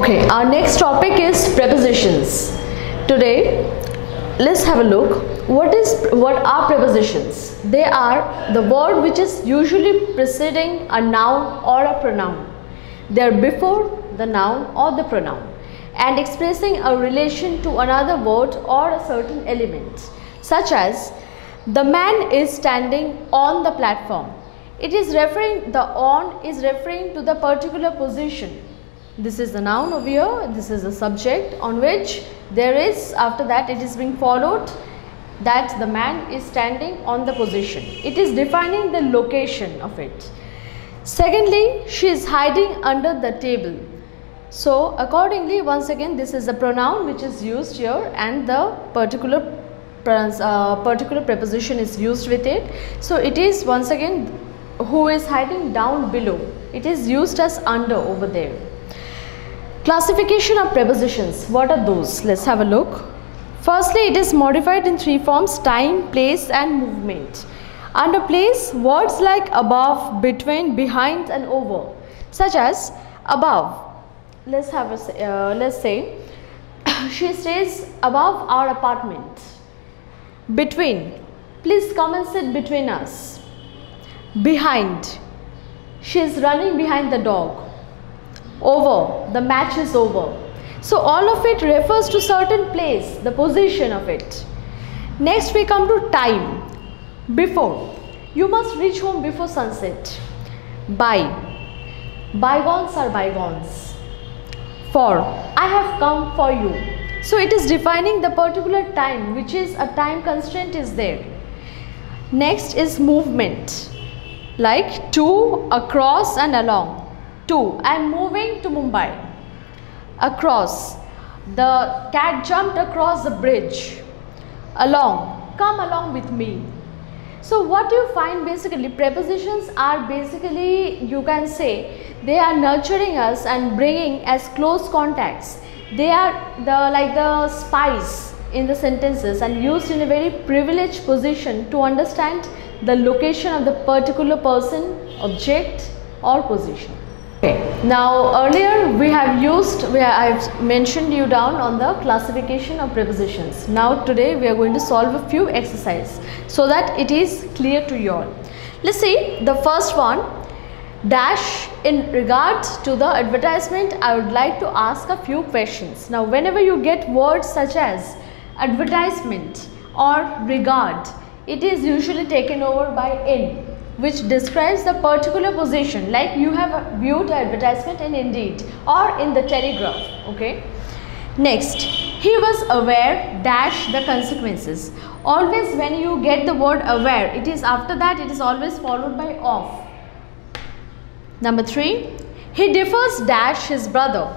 Okay, our next topic is prepositions. Today, let's have a look. What are prepositions? They are the word which is usually preceding a noun or a pronoun. They are before the noun or the pronoun and expressing a relation to another word or a certain element, such as the man is standing on the platform. The on is referring to the particular position. This is the noun over here, this is the subject on which there is, after that it is being followed that the man is standing on the position. It is defining the location of it. Secondly, she is hiding under the table. So accordingly, once again, this is a pronoun which is used here and the particular preposition is used with it. So it is once again who is hiding down below. It is used as under over there. Classification of prepositions. What are those? Let's have a look. Firstly, it is modified in three forms: time, place and movement. Under place, words like above, between, behind and over, such as above. Let's say she stays above our apartment. Between, please come and sit between us. Behind, she is running behind the dog. Over, the match is over. So all of it refers to certain place, the position of it. Next we come to time. Before, you must reach home before sunset. By, bygones are bygones. For, I have come for you. So it is defining the particular time, which is a time constraint is there. Next is movement, like to, across and along. To, I am moving to Mumbai. Across, the cat jumped across the bridge. Along, come along with me. So what you find basically, prepositions are basically, you can say, they are nurturing us and bringing as close contacts. They are like the spies in the sentences and used in a very privileged position to understand the location of the particular person, object or position. Okay. Now earlier I've mentioned you down on the classification of prepositions. Now today we are going to solve a few exercises so that it is clear to you all. Let's see the first one. Dash, in regard to the advertisement, I would like to ask a few questions. Now whenever you get words such as advertisement or regard, it is usually taken over by in, which describes the particular position, like you have viewed advertisement in Indeed or in the Telegraph. Okay. Next, he was aware dash the consequences. Always when you get the word aware, it is after that it is always followed by of. Number 3, he differs dash his brother.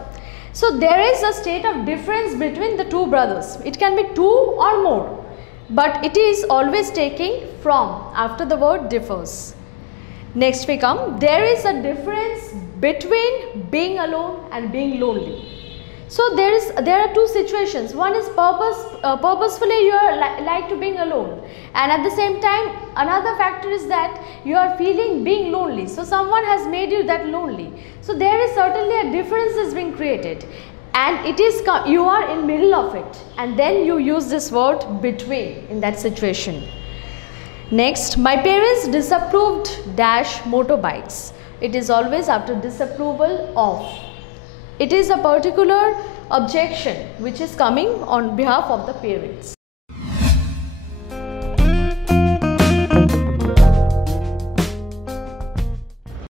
So there is a state of difference between the two brothers. It can be two or more, but it is always taking from after the word differs. Next we come, there is a difference between being alone and being lonely. So there are two situations. One is purposefully you are like to being alone, and at the same time another factor is that you are feeling being lonely. So someone has made you that lonely. So there is certainly a difference is being created, and it is you are in middle of it, and then you use this word between in that situation. Next, my parents disapproved dash motorbikes. It is always after disapproval of. It is a particular objection which is coming on behalf of the parents.